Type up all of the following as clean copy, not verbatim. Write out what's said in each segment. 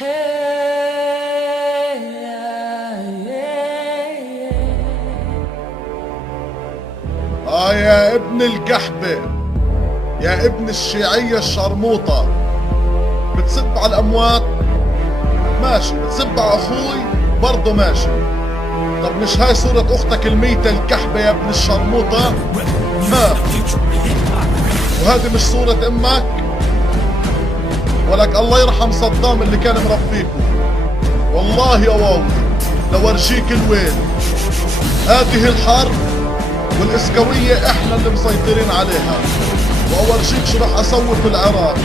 يا ابن القحبة، يا ابن الشيعية الشرموطة، بتسب على الأموات ماشي، بتسب على أخوي برضه ماشي. طب مش هاي صورة أختك الميتة الكحبة يا ابن الشرموطة؟ ها، وهذه مش صورة أمك؟ ولك الله يرحم صدام اللي كان مربيكم. والله يا واو لورجيك الويل. هذه الحرب والإسكوية احنا اللي مسيطرين عليها، واورجيك شو راح اسوي في العراق.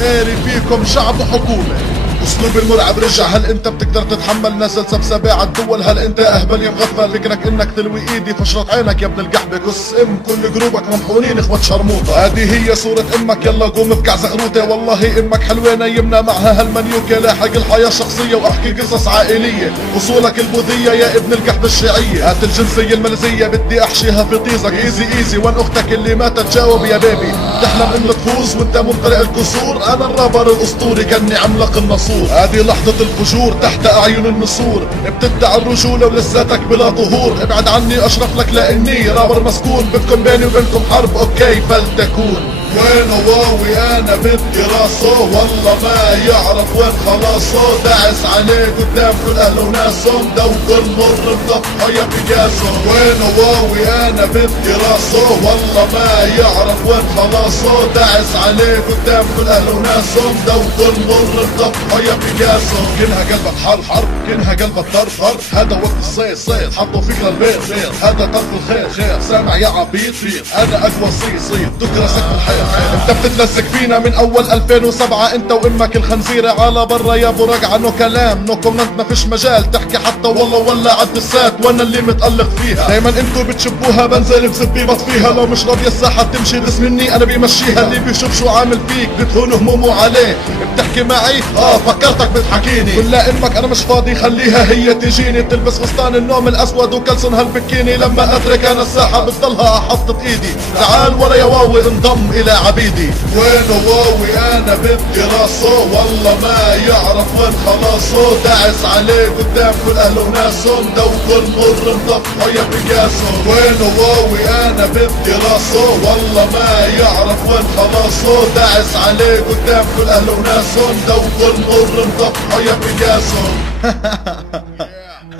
قاري فيكم شعب وحكومة. اسلوب المرعب رجع. هل انت بتقدر تتحمل نزل سبسبة على الدول؟ هل انت اهبل يا مغفل فكرك انك تلوي ايدي؟ فشرط عينك يا ابن القحبة، كس كل جروبك ممحونين اخوة شرموطة. هذه هي صورة امك، يلا قوم ابكع زغروطة. والله امك حلوة يمنى معها هالمنيوكة. لاحق الحياة الشخصية واحكي قصص عائلية. اصولك البوذية يا ابن القحبة الشيعية. هات الجنسية الملزية بدي احشيها في طيزك. ايزي وين اختك اللي ماتت؟ جاوب يا بيبي. تحلم انك تفوز وانت ممتلئ الكسور؟ انا الرابر الاسطوري كاني عملاق النصور. هذه لحظة الفجور تحت أعين النسور. بتدعي الرجولة ولساتك بلا ظهور. ابعد عني أشرف لك لأني رابر مسكون. بدكم بيني وبينكم حرب أوكي فلتكون. وين واوي أنا بدي راسه، والله ما يعرف وين خلاصه. داعس عليه قدام كل أهله وناسهم. دوق المر بضحية بقاسه. وين واوي أنا بدي راسه، والله ما يعرف وين خلاصه. داعس عليه قدام كل أهله وناسهم. دوق المر بضحية بقاسه. كلها قلبك حرب، كلها قلبك طر. هذا وقت الصيد حطوا فيك للبيض. هذا طرف الخير سامع يا عبيط. هذا أقوى صيد تكرسك بالحياة. انت بتتلسك فينا من اول 2007. انت وامك الخنزيرة على برا يا ابو رقعة. نو كلام نو كومنت، ما فيش مجال تحكي حتى والله ولا عالدسات. وانا اللي متألق فيها. دايما انتو بتشبوها بنزل بسبي بطفيها. لو مش راضية الساحة تمشي دس مني انا بيمشيها. اللي بيشوف شو عامل فيك بتهون همومه عليه. بتحكي معي فكرتك بتحكيني. قول لا امك انا مش فاضي خليها هي تجيني. بتلبس فستان النوم الاسود وكلسن هالبكيني. لما ادرك انا الساحة بتضلها احطت ايدي. تعال ولا يا واوي انضم الى عبيدي. وين واوي انا بدي راسه، والله ما يعرف وين خلاصه. داعس عليه قدام كل اهله وناسهم. دوق المر مضحية بقاسه. وين واوي انا بدي راسه، والله ما يعرف وين خلاصه. داعس عليه قدام كل اهله وناسهم. دوق المر مضحية بقاسه.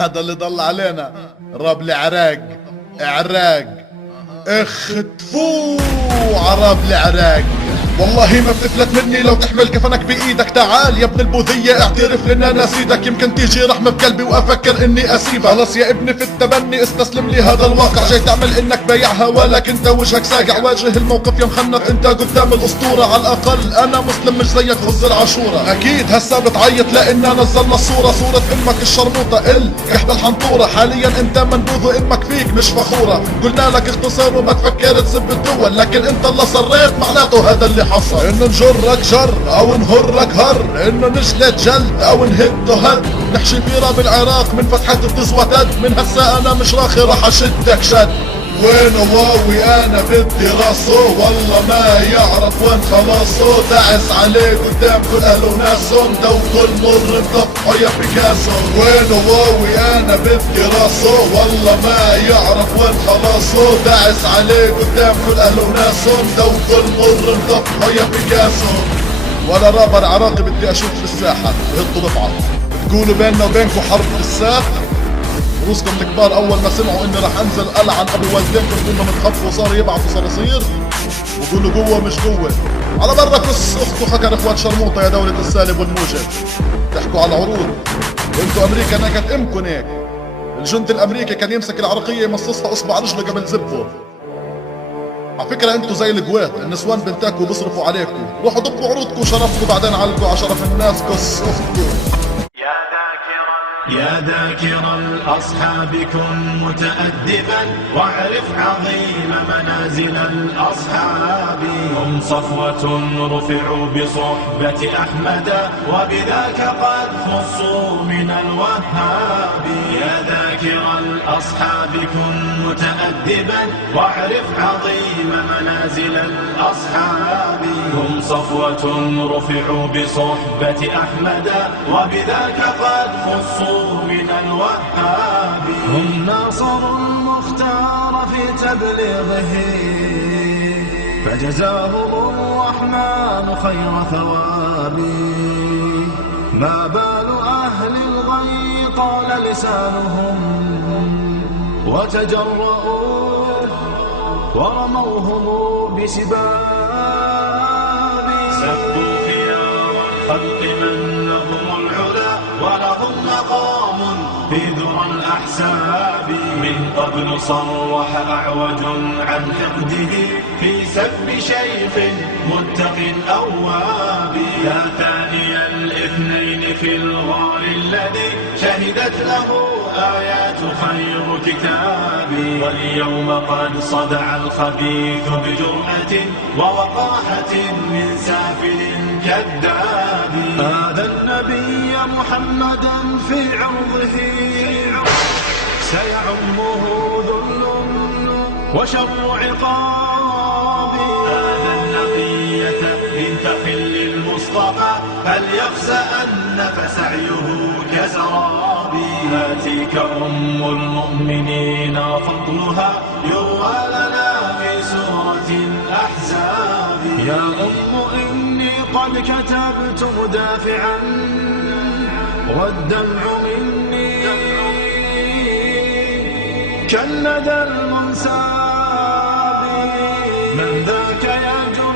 هذا اللي ضل علينا راب العراق. اختفوا عرب العراق. والله ما بتفلت مني لو تحمل كفنك بايدك. تعال يا ابن البوذية اعترف لان انا سيدك. يمكن تيجي رحمة بقلبي وافكر اني اسيبك. خلص يا ابني في التبني استسلم لي هذا الواقع. جاي تعمل انك بايعها ولك انت وجهك ساقع. واجه الموقف يا مخنط انت قدام الاسطورة. على الاقل انا مسلم مش زيك خز العاشورة. اكيد هسا بتعيط لان نزلنا الصورة. صورة امك الشرموطة الكحبة الحنطورة. حاليا انت منبوذ وامك فيك مش فخورة. قلنا لك اختصار وما تفكر تسب الدول. لكن انت اللي صريت معناته هذا اللي حصل. انه نجرك جر او نهرك هر. انه نجلد جلد او نهد هد. نحشي بيرة بالعراق من فتحة التزوة تد. من هسا انا مش راخي راح اشدك شد. وين واوي انا بدي راسه، والله ما يعرف وين خلاصه. داعس عليه قدام كل اهله وناسهم. دوق المر بضحية بقاسه. وين واوي انا بدي راسه، والله ما يعرف وين خلاصه. داعس عليه قدام كل اهله وناسهم. دوق المر بضحية بقاسه. ولا رابر عراقي بدي اشوف في الساحة يهطوا بطعة. بتقولوا بيننا وبينكم حرب الساق. روسكم الكبار اول ما سمعوا اني راح انزل العن ابو والدينكم انهم انخطفوا وصاروا يبعثوا صراصير ويقولوا قوه مش قوه. على برا كس اخته حكر اخوان شرموطه يا دوله السالب والموجب. تحكوا على العروض وانتوا امريكا نكت امكم هيك. الجندي الامريكي كان يمسك العراقيه يمصصها اصبع رجله قبل زبه. على فكره انتوا زي القوات، النسوان بنتاكوا بيصرفوا عليكم. روحوا ضبوا عروضكم وشرفكم بعدين علقوا على شرف الناس. كس اختكم. يا ذاكر الأصحاب كن متأدبا. واعرف عظيم منازل الأصحاب. هم صفوة رفعوا بصحبة أحمد. وبذاك قد خصوا من الوهاب. يا ذاكر ذاكر الأصحاب كن متأدبا واعرف عظيم منازل الأصحاب. هم صفوة رفعوا بصحبة أحمد وبذاك قد خصوا من الوهاب. هم ناصروا المختار في تبليغه فجزاهم الرحمن خير ثواب. ما بال أهل الغي طال لسانهم وتجرؤوا ورموهم بسباب. سبوا خيار الخلق من لهم العلا ولهم مقام في ذرى الأحساب. من قبل صرح أعوج عن حقده في سب شيخ متق أواب. يا ثاني الاثنين في الغار الذي شهدت له آيات خير كتاب. واليوم قد صدع الخبيث بجرأة ووقاحة من سافل كذاب. هذا النبي محمدا في عرضه سيعمه ذل وشر عقاب. هذا النقية إن تخل المصطفى فليخسأن فسعيه كسراب. هاتيك أم المؤمنين فضلها يروى لنا في سورة الأحزاب. يا أم إني قد كتبت مدافعا والدمع مني كالندى المنساب. من ذاك يجوز